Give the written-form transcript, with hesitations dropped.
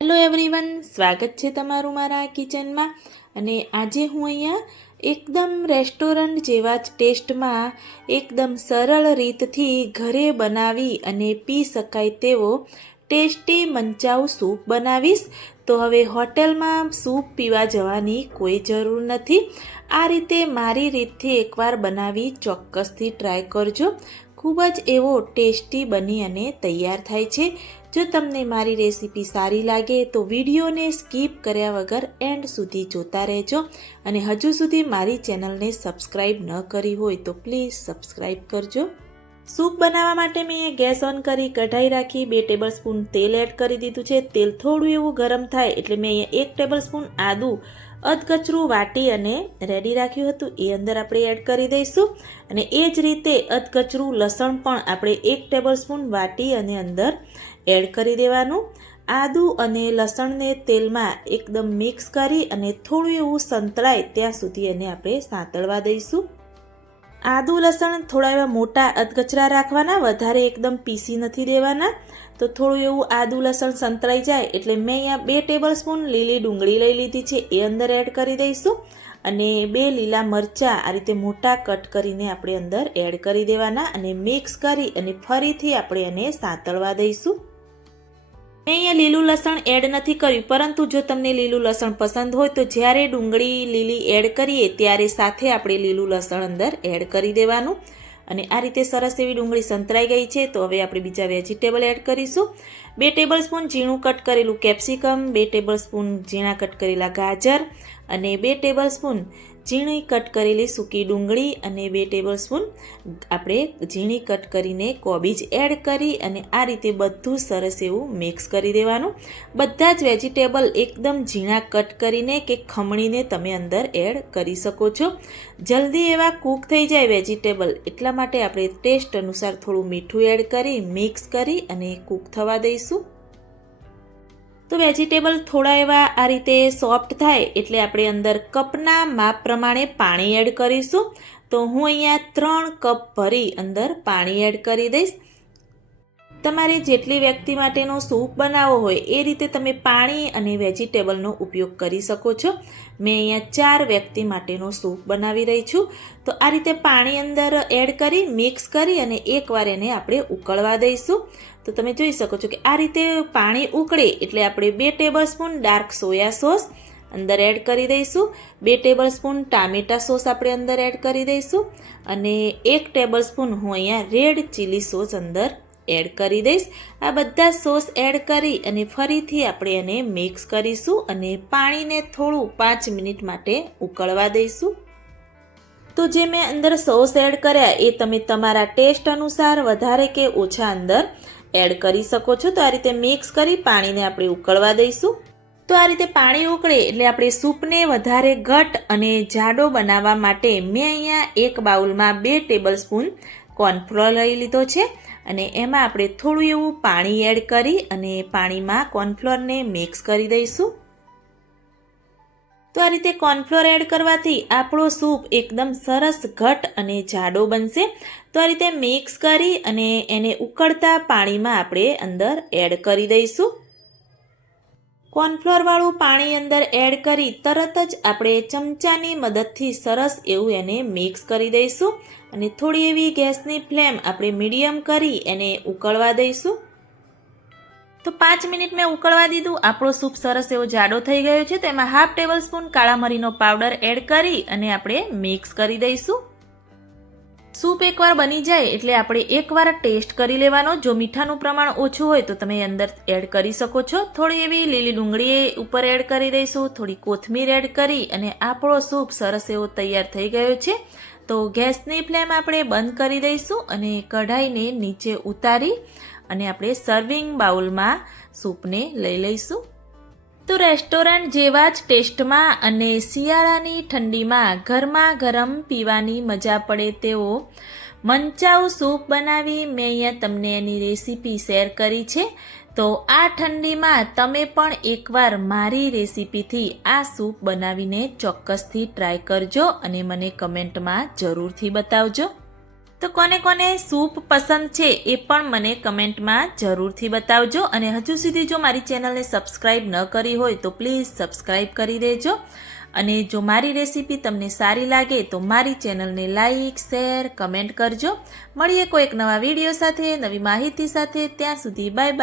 Hello everyone, સ્વાગત છે તમારું મારા કિચનમાં. અને આજે હું અહીંયા એકદમ રેસ્ટોરન્ટ જેવા જ ટેસ્ટમાં એકદમ સરળ રીતથી ઘરે બનાવી અને પી શકાય તેવો ટેસ્ટી મંચાઉ સૂપ બનાવીશ. તો હવે હોટેલમાં સૂપ પીવા જવાની કોઈ જરૂર નથી. આ રીતે મારી રીતથી એકવાર બનાવી ચોક્કસથી ટ્રાય કરજો. ખૂબ જ એવો ટેસ્ટી બની અને તૈયાર થાય છે. જો તમને મારી રેસીપી સારી લાગે તો વિડીયોને સ્કીપ કર્યા વગર એન્ડ સુધી જોતા રહેજો. અને હજુ સુધી મારી ચેનલને સબસ્ક્રાઈબ ન કરી હોય તો પ્લીઝ સબસ્ક્રાઈબ કરજો. સૂપ બનાવવા માટે મેં ગેસ ઓન કરી કઢાઈ રાખી 2 ટેબલસ્પૂન તેલ એડ કરી દીધું છે. તેલ થોડું એવું ગરમ થાય એટલે મેં અહીંયા 1 ટેબલસ્પૂન આદું અધકચરું વાટી અને રેડી રાખ્યું હતું, એ અંદર આપણે એડ કરી દઈશું. અને એ જ રીતે અધકચરું લસણ પણ આપણે 1 ટેબલસ્પૂન વાટી અને અંદર એડ કરી દેવાનું. આદું અને લસણને તેલમાં એકદમ મિક્સ કરી અને થોડું એવું સંતળાય ત્યાં સુધી એને આપણે સાંતળવા દઈશું. આદું લસણ થોડા એવા મોટા અધકચરા રાખવાના, વધારે એકદમ પીસી નથી દેવાના. તો થોડું એવું આદું લસણ સંતળાઈ જાય એટલે મેં અહીંયા 2 ટેબલસ્પૂન લીલી ડુંગળી લઈ લીધી છે, એ અંદર એડ કરી દઈશું. અને 2 લીલા મરચાં આ રીતે મોટા કટ કરીને આપણે અંદર એડ કરી દેવાના અને મિક્સ કરી અને ફરીથી આપણે એને સાંતળવા દઈશું. મેં અહીંયા લીલું લસણ એડ નથી કર્યું, પરંતુ જો તમને લીલું લસણ પસંદ હોય તો જ્યારે ડુંગળી લીલી એડ કરીએ ત્યારે સાથે આપણે લીલું લસણ અંદર એડ કરી દેવાનું. અને આ રીતે સરસ એવી ડુંગળી સંતરાઈ ગઈ છે. તો હવે આપણે બીજા વેજીટેબલ એડ કરીશું. 2 ટેબલસ્પૂન ઝીણું કટ કરેલું કેપ્સિકમ, 2 ટેબલસ્પૂન ઝીણા કટ કરેલા ગાજર અને 2 ટેબલસ્પૂન ઝીણી કટ કરેલી સૂકી ડુંગળી અને 2 ટેબલસ્પૂન આપણે ઝીણી કટ કરીને કોબીજ એડ કરી અને આ રીતે બધું સરસ એવું મિક્સ કરી દેવાનું. બધા જ વેજીટેબલ એકદમ ઝીણા કટ કરીને કે ખમણીને તમે અંદર એડ કરી શકો છો. જલ્દી એવા કૂક થઈ જાય વેજીટેબલ, એટલા માટે આપણે ટેસ્ટ અનુસાર થોડું મીઠું એડ કરી મિક્સ કરી અને કૂક થવા દઈશું. તો વેજીટેબલ થોડા એવા આ રીતે સોફ્ટ થાય એટલે આપણે અંદર કપના માપ પ્રમાણે પાણી એડ કરીશું. તો હું અહીંયા 3 કપ ભરી અંદર પાણી એડ કરી દઈશ. તમારે જેટલી વ્યક્તિ માટેનો સૂપ બનાવવો હોય એ રીતે તમે પાણી અને વેજીટેબલનો ઉપયોગ કરી શકો છો. મેં અહીંયા 4 વ્યક્તિ માટેનો સૂપ બનાવી રહી છું. તો આ રીતે પાણી અંદર એડ કરી મિક્સ કરી અને એકવાર એને આપણે ઉકળવા દઈશું. તો તમે જોઈ શકો છો કે આ રીતે પાણી ઉકળે એટલે આપણે 2 ટેબલસ્પૂન ડાર્ક સોયા સોસ અંદર એડ કરી દઈશું. 2 ટેબલસ્પૂન ટામેટા સોસ આપણે અંદર એડ કરી દઈશું. અને 1 ટેબલસ્પૂન હું અહીંયા રેડ ચીલી સોસ અંદર એડ કરી દઈશ. આ બધા સોસ એડ કરી અને ફરીથી આપણે એને મિક્સ કરીશું અને પાણીને થોડું 5 મિનિટ માટે ઉકળવા દઈશું. તો જે મેં અંદર સોસ એડ કર્યા એ તમે તમારા ટેસ્ટ અનુસાર વધારે કે ઓછા અંદર એડ કરી શકો છો. તો આ રીતે મિક્સ કરી પાણીને આપણે ઉકળવા દઈશું. તો આ રીતે પાણી ઉકળે એટલે આપણે સૂપને વધારે ઘટ અને જાડો બનાવવા માટે મેં અહીંયા એક બાઉલમાં 2 ટેબલસ્પૂન કોર્નફ્લોર લઈ લીધો છે અને એમાં આપણે થોડું એવું પાણી એડ કરી અને પાણીમાં કોર્નફ્લોરને મિક્સ કરી દઈશું. તો આ રીતે કોર્નફ્લોર એડ કરવાથી આપણો સૂપ એકદમ સરસ ઘટ અને જાડો બનશે. તો આ રીતે મિક્સ કરી અને એને ઉકળતા પાણીમાં આપણે અંદર એડ કરી દઈશું. કોર્નફ્લોરવાળું પાણી અંદર એડ કરી તરત જ આપણે ચમચાની મદદથી સરસ એવું એને મિક્સ કરી દઈશું. અને થોડી એવી ગેસની ફ્લેમ આપણે મીડિયમ કરી એને ઉકળવા દઈશું. તો 5 મિનિટ મેં ઉકળવા દીધું. આપણો સૂપ સરસ એવો જાડો થઈ ગયો છે. તો એમાં 1/2 ટેબલસ્પૂન કાળા મરીનો પાવડર એડ કરી અને આપણે મિક્સ કરી દઈશું. સૂપ એકવાર બની જાય એટલે આપણે એકવાર ટેસ્ટ કરી લેવાનો. જો મીઠાનું પ્રમાણ ઓછું હોય તો તમે અંદર એડ કરી શકો છો. થોડી એવી લીલી ડુંગળી ઉપર એડ કરી દઈશું, થોડી કોથમીર એડ કરી અને આપણો સૂપ સરસ એવો તૈયાર થઈ ગયો છે. તો ગેસની ફ્લેમ આપણે બંધ કરી દઈશું અને કઢાઈને નીચે ઉતારી અને આપણે સર્વિંગ બાઉલમાં સૂપને લઈ લઈશું. તો રેસ્ટોરન્ટ જેવા જ ટેસ્ટમાં અને શિયાળાની ઠંડીમાં ગરમા ગરમ પીવાની મજા પડે તેવો મંચાઉ સૂપ બનાવી મેં અહીંયા તમને એની રેસીપી શેર કરી છે. તો આ ઠંડીમાં તમે પણ એકવાર મારી રેસીપીથી આ સૂપ બનાવીને ચોક્કસથી ટ્રાય કરજો અને મને કમેન્ટમાં જરૂરથી બતાવજો. તો કોને કોને સૂપ પસંદ છે એ પણ મને કમેન્ટમાં જરૂરથી બતાવજો. અને હજુ સુધી જો મારી ચેનલને સબસ્ક્રાઈબ ન કરી હોય તો પ્લીઝ સબસ્ક્રાઈબ કરી દેજો. અને જો મારી રેસીપી તમને સારી લાગે તો મારી ચેનલને લાઈક, શેર, કમેન્ટ કરજો. મળીએ કોઈ એક નવા વિડીયો સાથે, નવી માહિતી સાથે. ત્યાં સુધી બાય બાય.